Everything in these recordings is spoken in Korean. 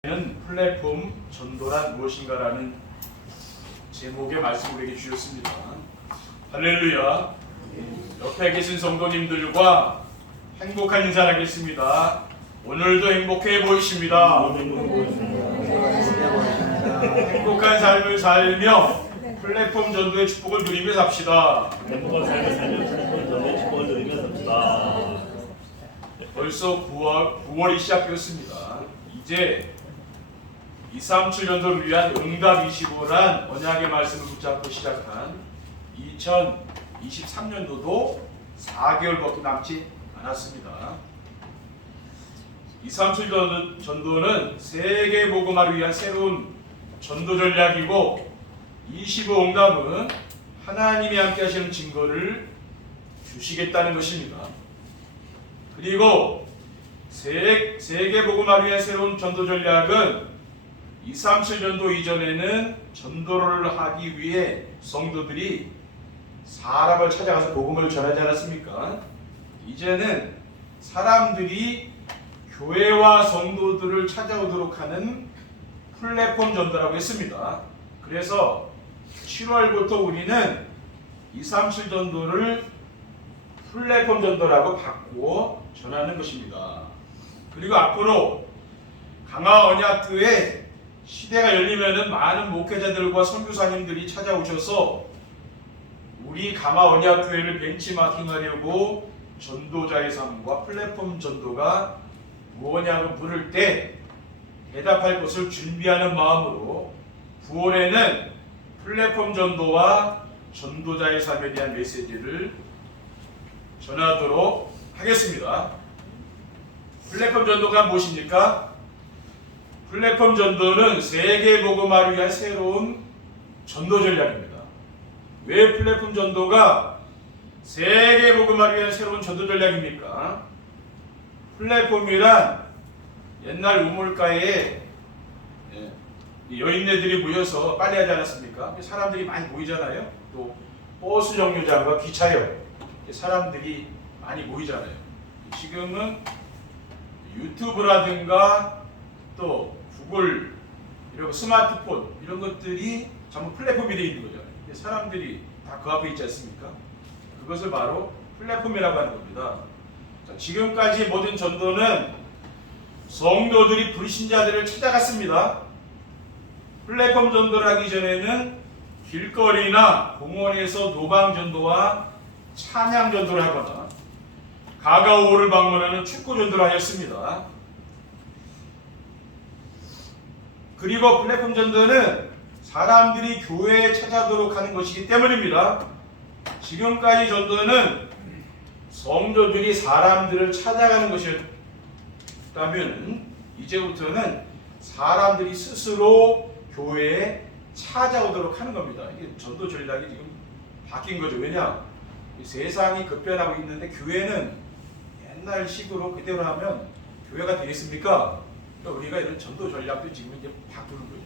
플랫폼 전도란 무엇인가라는 제목의 말씀을 우리에게 주셨습니다. 할렐루야. 옆에 계신 성도님들과 행복한 인사를 하겠습니다. 오늘도 행복해 보이십니다. 행복한 삶을 살며 플랫폼 전도의 축복을 누리며 삽시다. 행복한 삶을 살며 플랫폼 전도의 축복을 누리며 삽시다. 벌써 9월이 시작되었습니다. 이제 237년도를 위한 응답25란 언약의 말씀을 붙잡고 시작한 2023년도도 4개월밖에 남지 않았습니다. 237 전도는 세계 복음화를 위한 새로운 전도 전략이고 25 응답은 하나님이 함께 하시는 증거를 주시겠다는 것입니다. 그리고 세계 복음화를 위한 새로운 전도 전략은 237년도 이전에는 전도를 하기 위해 성도들이 사람을 찾아가서 복음을 전하지 않았습니까? 이제는 사람들이 교회와 성도들을 찾아오도록 하는 플랫폼 전도라고 했습니다. 그래서 7월부터 우리는 237 전도를 플랫폼 전도라고 바꾸어 전하는 것입니다. 그리고 앞으로 강화 언약교회 시대가 열리면은 많은 목회자들과 선교사님들이 찾아오셔서 우리 강화 언약교회를 벤치마킹하려고 전도자의 삶과 플랫폼 전도가 무엇냐고 물을 때 대답할 것을 준비하는 마음으로 9월에는 플랫폼 전도와 전도자의 삶에 대한 메시지를 전하도록 하겠습니다. 플랫폼 전도가 무엇입니까? 플랫폼 전도는 세계 복음화를 위한 새로운 전도 전략입니다. 왜 플랫폼 전도가 세계 복음화를 위한 새로운 전도 전략입니까? 플랫폼이란 옛날 우물가에 여인네들이 모여서 빨래하지 않았습니까? 사람들이 많이 모이잖아요. 또 버스 정류장과 기차역 사람들이 많이 모이잖아요. 지금은 유튜브라든가 또 구글 이런 스마트폰 이런 것들이 전부 플랫폼이 되어 있는 거죠. 사람들이 다 그 앞에 있지 않습니까? 그것을 바로 플랫폼이라고 하는 겁니다. 자, 지금까지 모든 전도는 성도들이 불신자들을 찾아갔습니다. 플랫폼 전도를 하기 전에는 길거리나 공원에서 노방 전도와 찬양 전도를 하거나 가가오를 방문하는 축구 전도를 하였습니다. 그리고 플랫폼 전도는 사람들이 교회에 찾아오도록 하는 것이기 때문입니다. 지금까지 전도는 성도들이 사람들을 찾아가는 것이었다면 이제부터는 사람들이 스스로 교회에 찾아오도록 하는 겁니다. 이게 전도 전략이 지금 바뀐 거죠. 왜냐? 세상이 급변하고 있는데 교회는 옛날식으로 그대로 하면 교회가 되겠습니까? 그러니까 우리가 이런 전도 전략도 지금 이제 바꾸는 거죠.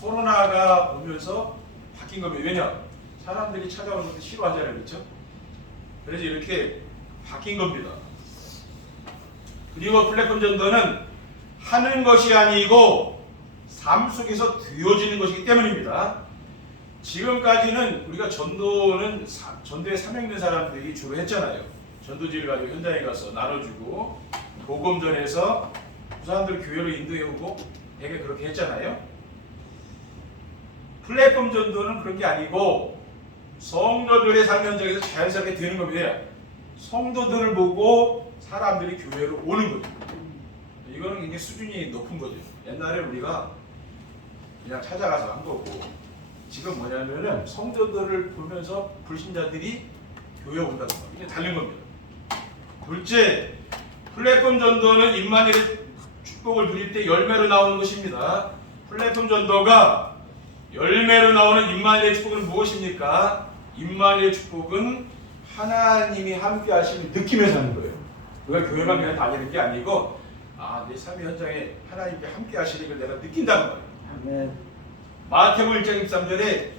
코로나가 오면서 바뀐 겁니다. 왜냐? 사람들이 찾아오는 것도 싫어하잖아요. 그렇죠? 그래서 이렇게 바뀐 겁니다. 그리고 플랫폼 전도는 하는 것이 아니고 삶 속에서 되어지는 것이기 때문입니다. 지금까지는 우리가 전도에 사명된 사람들이 주로 했잖아요. 전도지를 가지고 현장에 가서 나눠주고 복음 전해서 그 사람들 교회로 인도해오고 되게 그렇게 했잖아요. 플랫폼 전도는 그런 게 아니고 성도들의 삶 현장에서 자연스럽게 되는 겁니다. 성도들을 보고 사람들이 교회로 오는 거죠. 이거는 굉장히 수준이 높은 거죠. 옛날에 우리가 그냥 찾아가서 한 거고 지금 뭐냐면은 성도들을 보면서 불신자들이 교회에 온다는 거. 이게 다른 겁니다. 둘째, 플랫폼 전도는 임마누엘의 축복을 누릴 때 열매로 나오는 것입니다. 플랫폼 전도가 열매로 나오는 임마누엘의 축복은 무엇입니까? 임마누엘의 축복은 하나님이 함께 하심을 느끼면서 하는 거예요. 우리가 교회만 그냥 다니는 게 아니고 내 삶의 현장에 하나님께 함께 하시는 걸 내가 느낀다는 거예요. 아멘. 마태복음 1장 13절에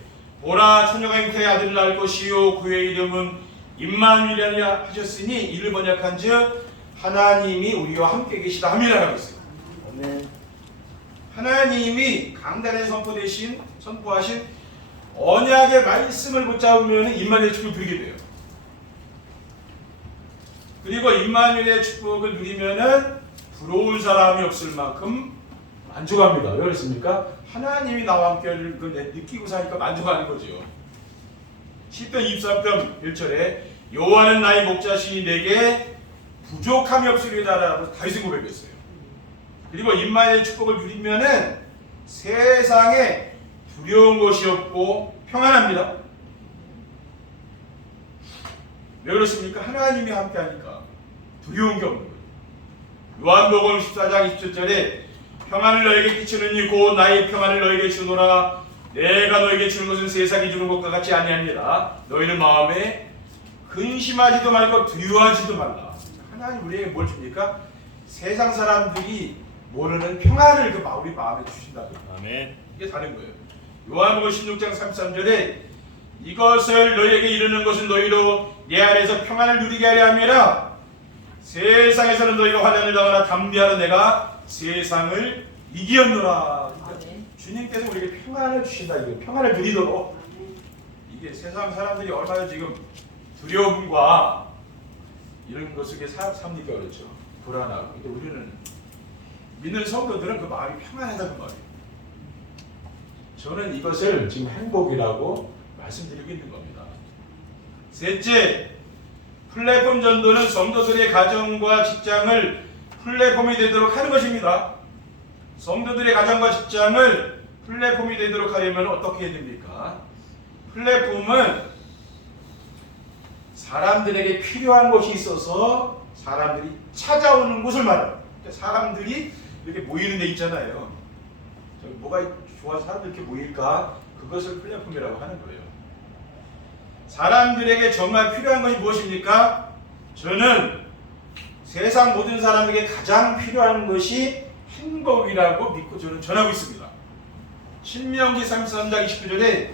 보라 처녀가 잉태의 아들을 낳을 것이요 그의 이름은 임마누엘이라 하셨으니 이를 번역한즉 하나님이 우리와 함께 계시다 함이라고 했어요. 아멘. 하나님이 강단에 선포하신 언약의 말씀을 붙잡으면 임마누엘의 축복을 누리게 돼요. 그리고 임마누엘의 축복을 누리면은 부러울 사람이 없을 만큼 만족합니다. 왜 그렇습니까? 하나님이 나와 함께를 느끼고 사니까 만족하는 거죠. 시편 23편 1절에 여호와는 나의 목자시니 내게 부족함이 없으리다라고 다윗이 고백했어요. 그리고 임마누엘의 축복을 누리면은 세상에 두려운 것이 없고 평안합니다. 왜 그렇습니까? 하나님이 함께하니까 두려운 게 없는 거예요. 요한복음 14장 27절에 평안을 너에게 끼치느니 곧 나의 평안을 너에게 주노라. 내가 너에게 주는 것은 세상이 주는 것과 같이 아니하니라. 너희는 마음에 근심하지도 말고 두려워하지도 말라. 하나님 우리에게 뭘 줍니까? 세상 사람들이 모르는 평안을 우리 마음에 주신다고. 아멘. 이게 다른 거예요. 요한복음 16장 33절에 이것을 너희에게 이르는 것은 너희로 내 안에서 평안을 누리게 하려 함이라. 세상에서는 너희가 환난을 당하나 담대하라. 내가 세상을 이기었노라. 주님께서 우리에게 평안을 주신다. 이거 평안을 누리도록. 이게 세상 사람들이 얼마나 지금 두려움과 이런 것을 삽니까? 그렇죠. 불안하고. 근데 우리는 믿는 성도들은 그 마음이 평안하다는 말이에요. 저는 이것을 지금 행복이라고 말씀드리고 있는 겁니다. 셋째, 플랫폼 전도는 성도들의 가정과 직장을 플랫폼이 되도록 하는 것입니다. 성도들의 가정과 직장을 플랫폼이 되도록 하려면 어떻게 해야 됩니까? 플랫폼은 사람들에게 필요한 것이 있어서 사람들이 찾아오는 곳을 말해요. 사람들이 이렇게 모이는 데 있잖아요. 뭐가 좋아서 사람들이 이렇게 모일까? 그것을 플랫폼이라고 하는 거예요. 사람들에게 정말 필요한 것이 무엇입니까? 저는 세상 모든 사람에게 가장 필요한 것이 행복이라고 믿고 저는 전하고 있습니다. 신명기 33장 29절에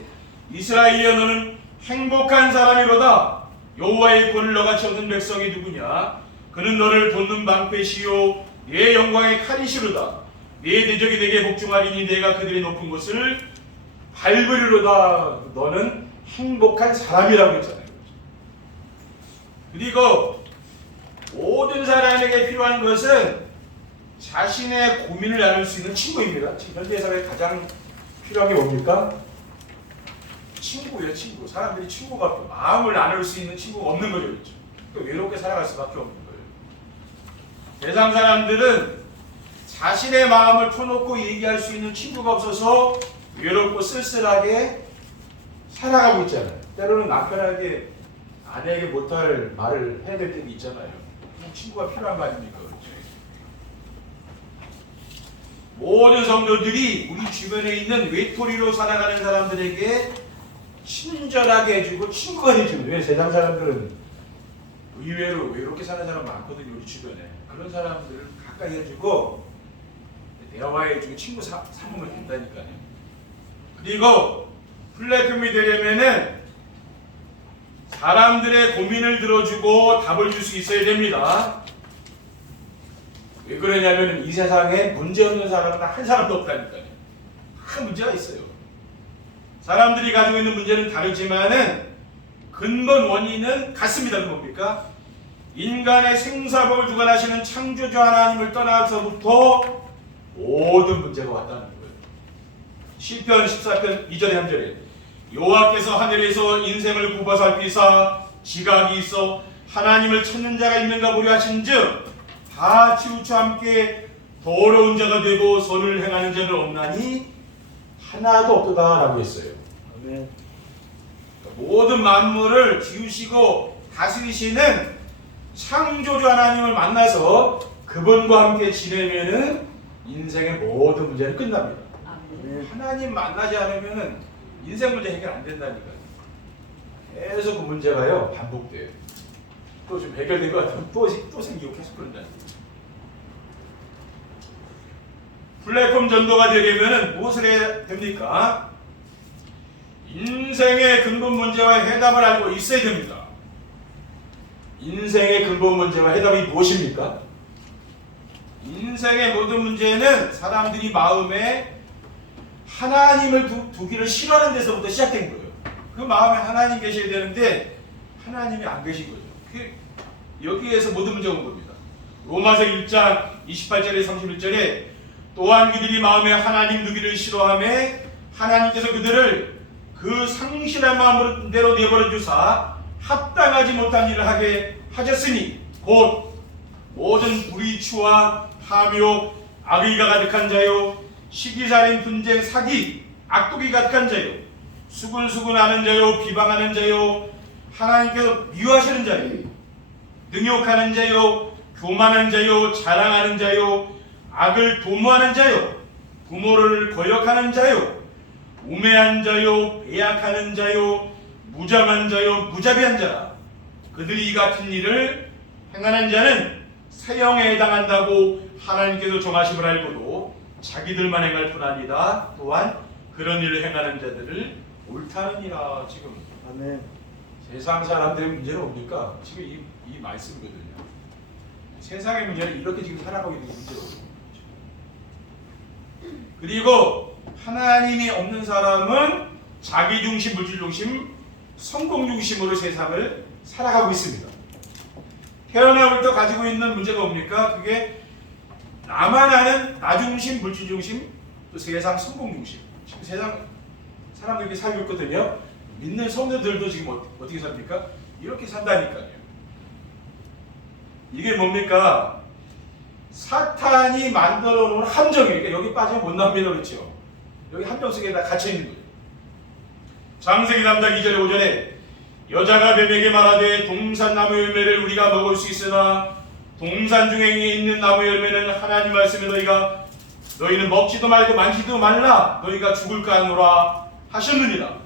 이스라엘이여 너는 행복한 사람이로다. 여호와의 권을 너같이 얻은 백성이 누구냐? 그는 너를 돕는 방패시요 내 영광의 칼이시로다. 내 대적이 내게 복종하리니 내가 그들의 높은 곳을 밟으리로다. 너는 행복한 사람이라고 했잖아요. 그리고 모든 사람에게 필요한 것은 자신의 고민을 나눌 수 있는 친구입니다. 지금 현대 사회에 가장 필요한 게 뭡니까? 친구예요. 친구. 사람들이 친구가 없고 마음을 나눌 수 있는 친구가 없는 거죠. 그렇죠? 외롭게 살아갈 수밖에 없는 거예요. 세상 사람들은 자신의 마음을 터놓고 얘기할 수 있는 친구가 없어서 외롭고 쓸쓸하게 살아가고 있잖아요. 때로는 남편에게 아내에게 못할 말을 해야 될 때도 있잖아요. 친구가 필요한 거 아닙니까? 그렇죠? 모든 성도들이 우리 주변에 있는 외톨이로 살아가는 사람들에게 친절하게 해주고 친구가 해주고. 왜? 세상 사람들은 의외로 외롭게 사는 사람 많거든요. 우리 주변에. 그런 사람들을 가까이 해주고 대화해주고 친구 삼으면 된다니까요. 그리고 플랫폼이 되려면은 사람들의 고민을 들어주고 답을 줄 수 있어야 됩니다. 왜 그러냐면 이 세상에 문제 없는 사람은 한 사람도 없다니까요. 다 문제가 있어요. 사람들이 가지고 있는 문제는 다르지만은 근본 원인은 같습니다. 뭡니까? 인간의 생사복을 주관하시는 창조주 하나님을 떠나서부터 모든 문제가 왔다는 거예요. 시편 14편 2절에 3절에 여호와께서 하늘에서 인생을 굽어 살피사 지각이 있어 하나님을 찾는 자가 있는가 보려 하신즉 다 치우쳐 함께 더러운 자가 되고 선을 행하는 자는 없나니 하나도 없도다라고 했어요. 아멘. 모든 만물을 지으시고 다스리시는 창조주 하나님을 만나서 그분과 함께 지내면은 인생의 모든 문제는 끝납니다. 하나님 만나지 않으면은 인생 문제 해결 안 된다니까요. 계속 그 문제가요 반복돼요. 또 좀 해결된 것 같으면 또 생기고 계속 그런다니까요. 플랫폼 전도가 되려면은 무엇을 해야 됩니까? 인생의 근본 문제와 해답을 알고 있어야 됩니다. 인생의 근본 문제와 해답이 무엇입니까? 인생의 모든 문제는 사람들이 마음에 하나님을 두기를 싫어하는 데서부터 시작된 거예요. 그 마음에 하나님 계셔야 되는데 하나님이 안 계신 거죠. 여기에서 모든 문제가 온 겁니다. 로마서 1장 28절에 31절에 또한 그들이 마음에 하나님 두기를 싫어하며 하나님께서 그들을 그 상실한 마음대로 내버려 주사 합당하지 못한 일을 하게 하셨으니 곧 모든 불의추와 탐욕 악의가 가득한 자요 시기살인 분쟁 사기 악독이 가득한 자요 수군수군하는 자요 비방하는 자요 하나님께서 미워하시는 자요 능욕하는 자요 교만한 자요 자랑하는 자요 악을 도모하는 자요 부모를 거역하는 자요 우매한 자요 배약하는 자요 무장한 자요 무자비한 자라 그들이 이 같은 일을 행하는 자는 세형에 해당한다고 하나님께서 정하심을 알고도 자기들만 행할 뿐 아니라 또한 그런 일을 행하는 자들을 옳다느니라. 지금 아멘. 세상 사람들의 문제는 뭡니까? 지금 이 말씀이거든요. 세상의 문제는 이렇게 지금 살아가고 있는 문제거든요. 그리고 하나님이 없는 사람은 자기중심, 물질중심, 성공중심으로 세상을 살아가고 있습니다. 태어나부터 가지고 있는 문제가 뭡니까? 그게 나만 아는 나중심, 물질중심, 또 세상 성공중심. 지금 세상 사람들이 살고 있거든요. 믿는 성도들도 지금 어떻게 삽니까? 이렇게 산다니까요. 이게 뭡니까? 사탄이 만들어 놓은 함정이니까 여기 빠지면 못 나옵니다. 그렇죠? 여기 함정 속에 다 갇혀 있는 거예요. 창세기 3장 2절에 5절에 여자가 뱀에게 말하되 동산나무 열매를 우리가 먹을 수 있으나 동산 중에 있는 나무 열매는 하나님 말씀에 너희는 먹지도 말고 만지도 말라 너희가 죽을까 하노라 하셨느니라.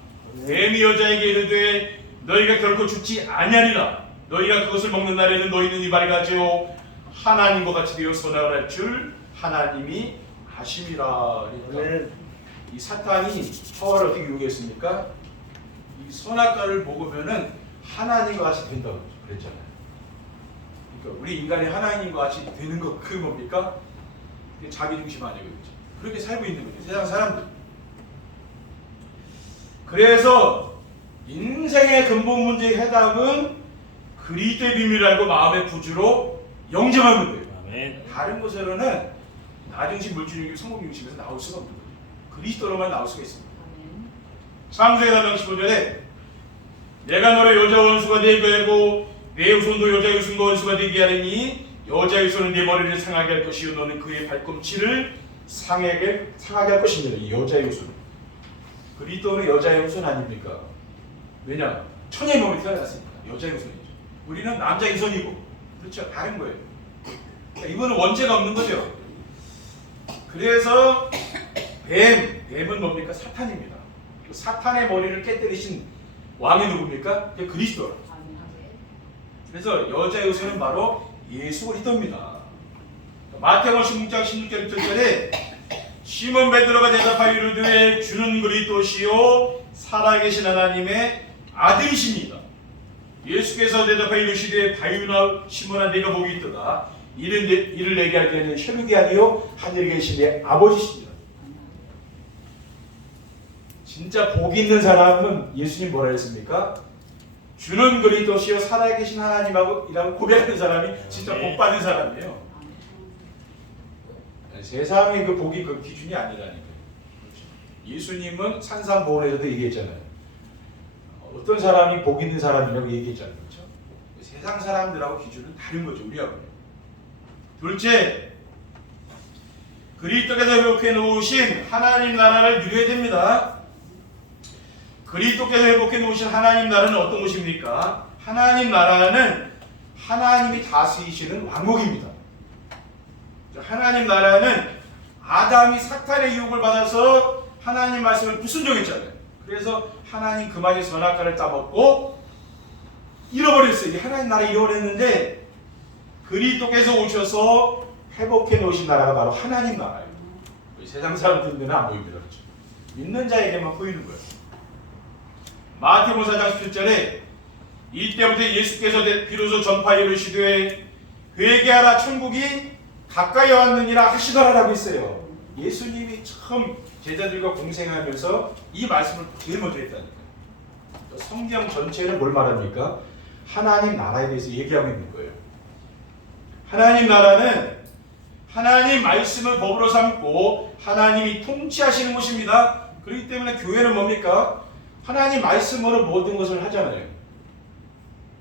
뱀이 여자에게 이르되 너희가 결코 죽지 아니하리라. 너희가 그것을 먹는 날에는 너희는 이발이 가지요 하나님과 같이 되어 선악을 할 줄 하나님이 아심이라. 그러니까 이 사탄이 하와를 어떻게 유혹했습니까? 이 선악과를 먹으면은 하나님과 같이 된다고 그랬잖아요. 그러니까 우리 인간이 하나님과 같이 되는 거 그게 뭡니까? 그게 자기 중심 아니에요, 그렇죠? 그렇게 살고 있는 거죠, 세상 사람들. 그래서 인생의 근본 문제의 해답은 그리스도의 비밀을 알고 마음의 구주로 영접하면 돼요. 아멘. 다른 곳으로는 나중심, 물질중심, 성공중심에서 나올 수가 없는 거예요. 그리스도로만 나올 수가 있습니다. 창세기 4장 15절에 내가 너를 여자 원수가 되게 하고 내 후손도 여자 원수가 되게 하리니 여자의 손은 네 머리를 상하게 할 것이요 너는 그의 발꿈치를 상하게 할 것입니다. 이 여자의 후손. 그리스도는 여자의 후손 아닙니까? 왜냐? 천의 몸에 태어났으니까 여자의 후손이죠. 우리는 남자의 후손이고 그렇죠? 다른 거예요. 그러니까 이거는 원죄가 없는 거죠. 그래서 뱀은 뭡니까? 사탄입니다. 그 사탄의 머리를 깨뜨리신 왕이 누굽니까? 그리스도. 그래서 여자의 후손은 바로 예수 그리스도입니다. 마태복음 16장 16절 17절에 시몬 베드로가 대답하여 이르되 주는 그리스도시요 살아계신 하나님의 아들이십니다. 예수께서 대답하여 이르시되 바유나 시몬아 네가 복이 있도다. 이를 내게 하게 하는 혈육이 아니요 하늘에 계신 내 아버지십니다. 진짜 복 있는 사람은 예수님 뭐라 했습니까? 주는 그리스도시요 살아계신 하나님이라고 고백하는 사람이 진짜 복 받은 사람이에요. 세상의 그 복이 그 기준이 아니라니까요. 예수님은 산상보훈에서도 얘기했잖아요. 어떤 사람이 복 있는 사람이라고 얘기했잖아요. 그렇죠? 세상 사람들하고 기준은 다른 거죠. 우리하고. 둘째, 그리스도께서 회복해 놓으신 하나님 나라를 누려야 됩니다. 그리스도께서 회복해 놓으신 하나님 나라는 어떤 것입니까? 하나님 나라는 하나님이 다스리시는 왕국입니다. 하나님 나라는 아담이 사탄의 유혹을 받아서 하나님 말씀을 불순종했잖아요. 그래서 하나님 그 맛에 선악과를 따먹고 잃어버렸어요. 하나님 나라 잃어버렸는데 그리스도께서 오셔서 회복해 놓으신 나라가 바로 하나님 나라예요. 세상 사람들은 안 보입니다. 그렇죠? 믿는 자에게만 보이는 거예요. 마태복음 4장 17절에 이때부터 예수께서 비로소 전파에 이르시되 회개하라 천국이 가까이 왔느니라 하시더라라고 했어요. 예수님이 처음 제자들과 공생하면서 이 말씀을 제일 먼저 했다니까요. 성경 전체는 뭘 말합니까? 하나님 나라에 대해서 얘기하고 있는 거예요. 하나님 나라는 하나님 말씀을 법으로 삼고 하나님이 통치하시는 곳입니다. 그렇기 때문에 교회는 뭡니까? 하나님 말씀으로 모든 것을 하잖아요.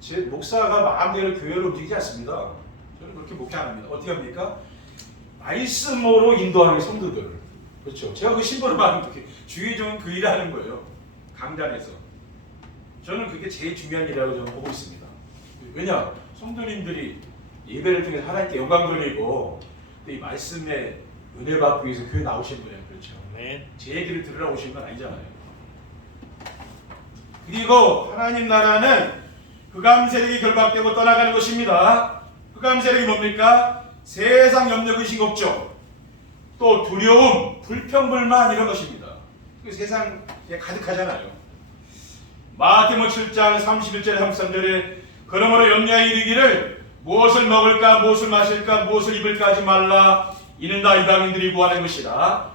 제 목사가 마음대로 교회를 움직이지 않습니다. 저는 그렇게 목회 안 합니다. 어떻게 합니까? 말씀으로 인도하는 성도들을. 그렇죠. 제가 그 신부를 말하는 게 주의종은 그 일을 하는 거예요. 강단에서. 저는 그게 제일 중요한 일이라고 저는 보고 있습니다. 왜냐? 성도님들이 예배를 통해서 하나님께 영광 돌리고 이 말씀에 은혜 받기 위해서 교회 나오신 거예요. 그렇죠. 아멘. 제 얘기를 들으러 오신 건 아니잖아요. 그리고 하나님 나라는 흑암 세력이 결박되고 떠나가는 것입니다. 흑암 세력이 뭡니까? 세상 염려, 의식, 걱정, 또 두려움, 불평불만 이런 것입니다. 세상에 가득하잖아요. 마태복음 7장 31절 33절에 그러므로 염려하여 이르기를 무엇을 먹을까 무엇을 마실까 무엇을 입을까 하지 말라 이는 다 이방인들이 구하는 것이라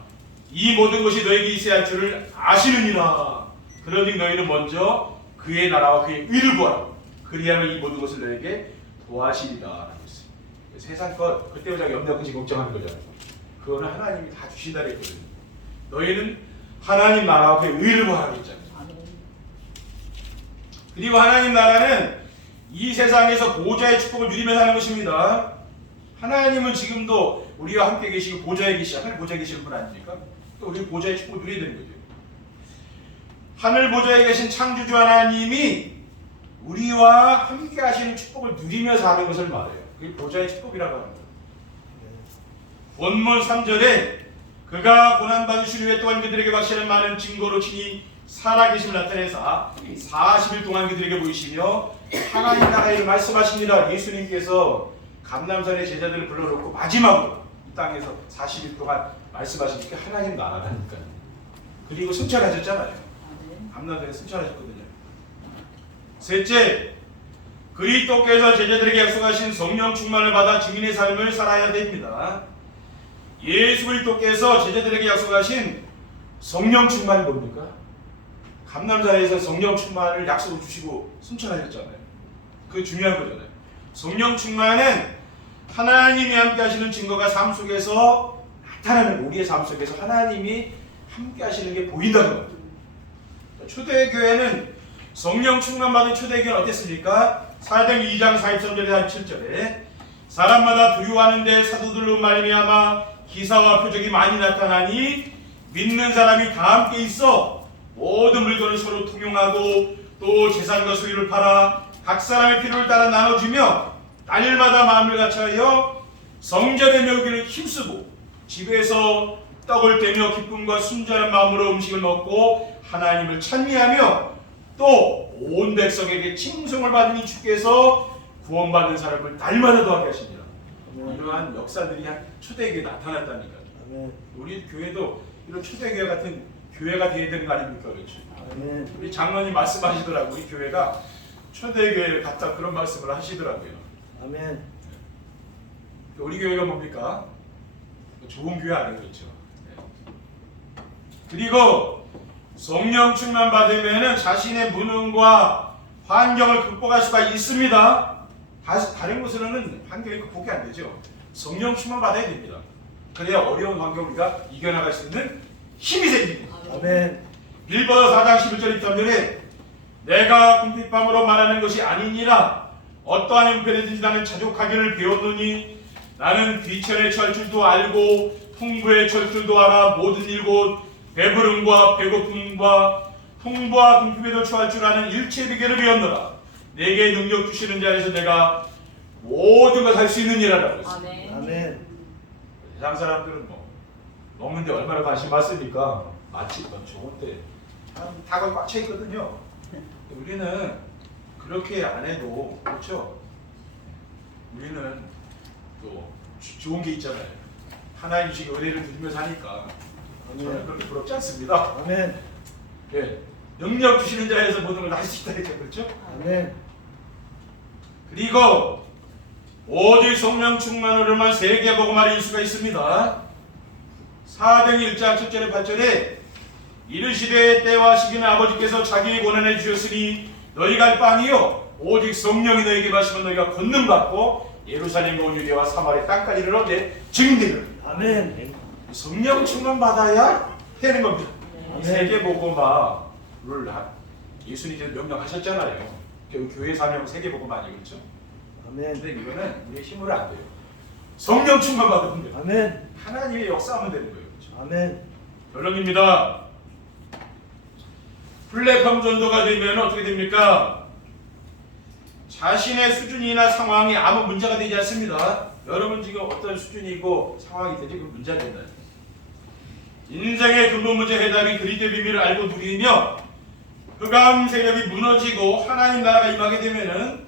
이 모든 것이 너에게 있어야 할 줄을 아시느니라. 그러니 너희는 먼저 그의 나라와 그의 의를 구하라. 그리하면 이 모든 것을 너에게 도하시리라 라고 했습니다. 세상 것 그때부터 염려하고 걱정하는 거잖아요. 그거는 하나님이 다 주신다 그랬거든요. 너희는 하나님 나라와 그의 의를 구하라 했잖아요. 그리고 하나님 나라는 이 세상에서 보좌의 축복을 누리며 사는 것입니다. 하나님은 지금도 우리와 함께 계시고 보좌에 계시고 하늘 보좌에 계시는 분 아닙니까? 또 우리 보좌의 축복을 누려야 되는 거죠. 하늘 보좌에 계신 창조주 하나님이 우리와 함께 하시는 축복을 누리며 사는 것을 말해요. 그게 보좌의 축복이라고 하는 거예요. 본문 3절에 그가 고난받으신 후에 또한 그들에게 확실한 많은 증거로 친히 살아계심을 나타내사 40일 동안 그들에게 보이시며 하나님 나라의 말씀하십니다. 예수님께서 감람산의 제자들을 불러놓고 마지막으로 이 땅에서 40일 동안 말씀하시니까 하나님 나라라니까요. 그리고 승천하셨잖아요. 감람산에 승천하셨거든요. 셋째, 그리스도께서 제자들에게 약속하신 성령 충만을 받아 증인의 삶을 살아야 됩니다. 예수 그리스도께서 제자들에게 약속하신 성령 충만이 뭡니까? 감람산에서 성령 충만을 약속을 주시고 승천하셨잖아요. 그게 중요한 거잖아요. 성령 충만은 하나님이 함께 하시는 증거가 삶 속에서 나타나는 우리의 삶 속에서 하나님이 함께 하시는 게 보인다는 거죠. 초대교회는 성령 충만 받은 초대교회는 어땠습니까? 사도행 2장 43절에 47절에 사람마다 두려워하는데 사도들로 말미암아 기사와 표적이 많이 나타나니 믿는 사람이 다 함께 있어 모든 물건을 서로 통용하고 또 재산과 소유를 팔아 각 사람의 필요를 따라 나눠주며 날마다 마음을 같이하여 성전에 메우기를 힘쓰고 집에서 떡을 떼며 기쁨과 순전한 마음으로 음식을 먹고 하나님을 찬미하며 또 온 백성에게 칭송을 받으니 주께서 구원받은 사람을 날마다 더하게 하시니라. 이러한 역사들이 초대교회에 나타났다니까요. 우리 교회도 이런 초대교회 같은 교회가 되어야 되는 거 아닙니까? 그렇죠? 우리 장로님 말씀하시더라고요. 우리 교회가 초대교회 같다 그런 말씀을 하시더라고요. 아멘. 우리 교회가 뭡니까? 좋은 교회 아니에요, 그렇죠? 그리고 성령 충만 받으면 자신의 무능과 환경을 극복할 수가 있습니다. 다른 곳으로는 환경이 극복이 안 되죠. 성령 충만 받아야 됩니다. 그래야 어려운 환경을 우리가 이겨나갈 수 있는 힘이 생깁니다. 아멘. 빌보서 4장 11절 23절에 내가 궁핍함으로 말하는 것이 아니니라 어떠한 형편이든지 나는 자족하기를 배웠노니 나는 귀천에 처할 줄도 알고 풍부에 처할 줄도 알아 모든 일곱 배부름과 배고픔과 풍부와 궁핍에도 처할 줄 아는 일체 비결을 배웠노라. 내게 능력 주시는 자에서 내가 모든 걸 할 수 있는 일이라고 했습니다. 아멘. 세상 사람들은 뭐 먹는데 얼마나 관심 많습니까? 마치 좋은데 닭을 꽉 차 있거든요. 우리는 그렇게 안 해도 그렇죠. 우리는 또 좋은 게 있잖아요. 하나님 주신 은혜를 누리며 사니까 저는 그렇게 부럽지 않습니다. 아멘. 예, 능력 주시는 자에서 모든 걸 할 수 있다 했죠, 그렇죠? 아멘. 그리고 오직 성령 충만으로만 세계복음을 이룰 수가 있습니다. 사도행 1장 7절에 8절에 이르시되 때와 시기는 아버지께서 자기의 권한에 주셨으니 너희가 할 바 아니요 오직 성령이 너희에게 마시면 너희가 권능받고 예루살렘과 온 유대와 사마리아 땅까지 이르러 내 증인되리라. 아멘. 성령 충만 받아야 되는 겁니다. 이 세계복음화를 예수님께서 명령하셨잖아요. 교회 사명 세계복음화 아니에요, 그렇죠? 아멘. 근데 이거는 우리의 힘으로 안 돼요. 성령 충만 받으면 돼요. 아멘. 하나님의 역사하면 되는 거예요. 그렇죠? 아멘. 결론입니다. 플랫폼 전도가 되면 어떻게 됩니까? 자신의 수준이나 상황이 아무 문제가 되지 않습니다. 여러분 지금 어떤 수준이고 상황이 되지 그 문제가 된다. 인생의 근본 문제 해답이 그리스도의 비밀을 알고 누리며 흑암 세력이 무너지고 하나님 나라가 임하게 되면은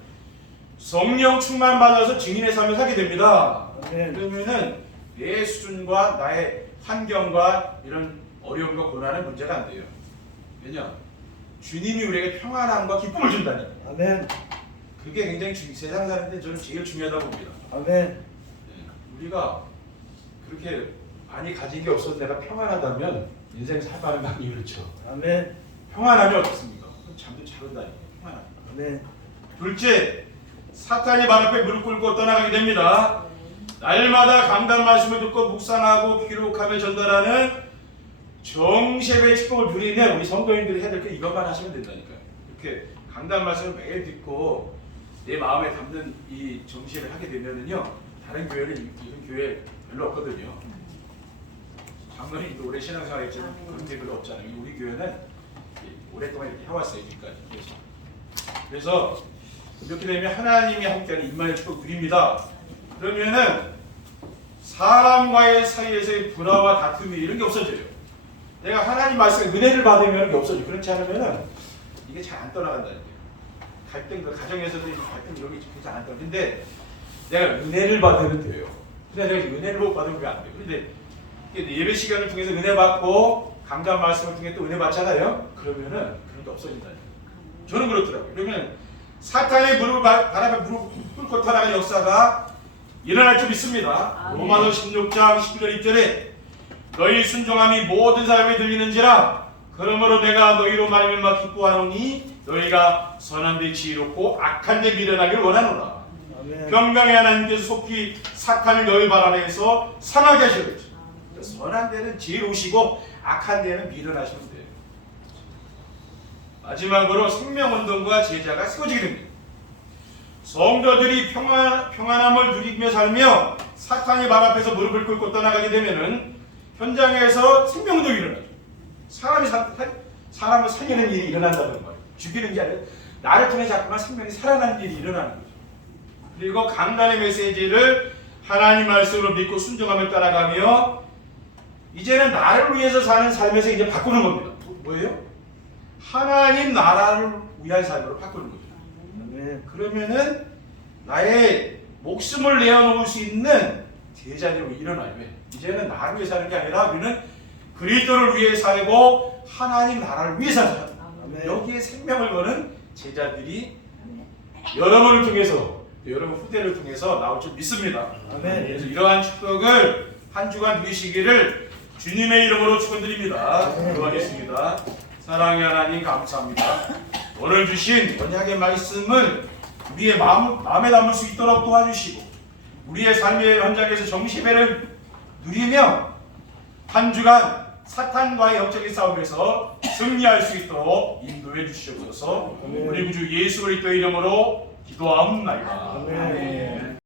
성령 충만 받아서 증인의 삶을 살게 됩니다. 아멘. 그러면은 내 수준과 나의 환경과 이런 어려움과 고난은 문제가 안 돼요. 왜냐? 주님이 우리에게 평안함과 기쁨을 준다니까. 아멘. 그게 굉장히 세상 사는데 저는 제일 중요하다고 봅니다. 아멘. 우리가 그렇게 많이 가진 게 없어도 내가 평안하다면 인생 살만한 거 아니에요, 그렇죠? 아멘. 평안하면 어떻습니까? 잠도 잘 온다니까. 평안함. 아멘. 둘째, 사탄이 발 앞에 무릎 꿇고 떠나가게 됩니다. 날마다 강단 말씀을 듣고 묵상하고 기록하며 전달하는 정셰의 축복을 누리면 우리 성도인들이 해야 될 게 이것만 하시면 된다니까요. 이렇게 강단 말씀을 매일 듣고 내 마음에 담는 이 정셰를 하게 되면은요, 다른 교회는 이런 교회 별로 없거든요. 장로님도 오래 신앙생활 했지만 그런 게 별로 없잖아요. 우리 교회는 오랫동안 이렇게 해왔어요, 지금까지. 그래서 이렇게 되면 하나님이 함께하는 임마의 축복 누립니다. 그러면은 사람과의 사이에서의 불화와 다툼이 이런 게 없어져요. 내가 하나님 말씀에 은혜를 받으면 이게 없어져. 그렇지 않으면은 이게 잘 안 떠나간다는 거예요. 갈등, 그 가정에서도 갈등 이런 게 잘 안 떠나. 근데 내가 은혜를 받으면 돼요. 근데 내가 은혜를 못 받으면 왜 안 돼요? 근데 예배 시간을 통해서 은혜 받고 강단 말씀을 통해 또 은혜 받잖아요. 그러면은 그런 게 없어진다는 거예요. 저는 그렇더라고요. 그러면 사탄의 무릎을 바람에 무릎 꿇고 타나가는 역사가 일어날 줄 믿습니다. 로마서 16장 11절 2절에 너희 순종함이 모든 사람에 들리는지라 그러므로 내가 너희로 말미암아 기뻐하노니 너희가 선한 데 지혜롭고 악한 데 미련하기를 원하노라. 평강의 하나님께서 속히 사탄을 너희 발 아래에서 상하게 하시겠죠. 선한 데는 지혜로우시고 악한 데는 미련하시면 돼요. 마지막으로 생명운동과 제자가 세워지게 됩니다. 성도들이 평안함을 누리며 살며 사탄이 발 앞에서 무릎을 꿇고 떠나가게 되면은 현장에서 생명운동이 일어나죠. 사람을 살리는 일이 일어난다는 거예요. 죽이는 게 아니라 나를 통해 자꾸만 생명이 살아나는 일이 일어나는 거죠. 그리고 강단의 메시지를 하나님 말씀으로 믿고 순종하며 따라가며 이제는 나를 위해서 사는 삶에서 이제 바꾸는 겁니다. 뭐예요? 하나님 나라를 위한 삶으로 바꾸는 거죠. 그러면은 나의 목숨을 내어놓을 수 있는 제자들이 일어나요. 왜? 이제는 나를 위해 사는 게 아니라 우리는 그리스도를 위해 살고 하나님 나라를 위해 살아요. 여기에 생명을 거는 제자들이 여러분을 통해서 여러분 후대를 통해서 나올 줄 믿습니다. 그래서 이러한 축복을 한 주간 누리시기를 주님의 이름으로 축원드립니다. 기도하겠습니다. 사랑의 하나님 감사합니다. 오늘 주신 언약의 말씀을 우리의 마음에 담을 수 있도록 도와주시고 우리의 삶의 현장에서 정시배를 누리며 한 주간 사탄과의 영적인 싸움에서 승리할 수 있도록 인도해 주시옵소서. 우리 구주 예수 그리스도의 이름으로 기도하옵나이다. 아멘.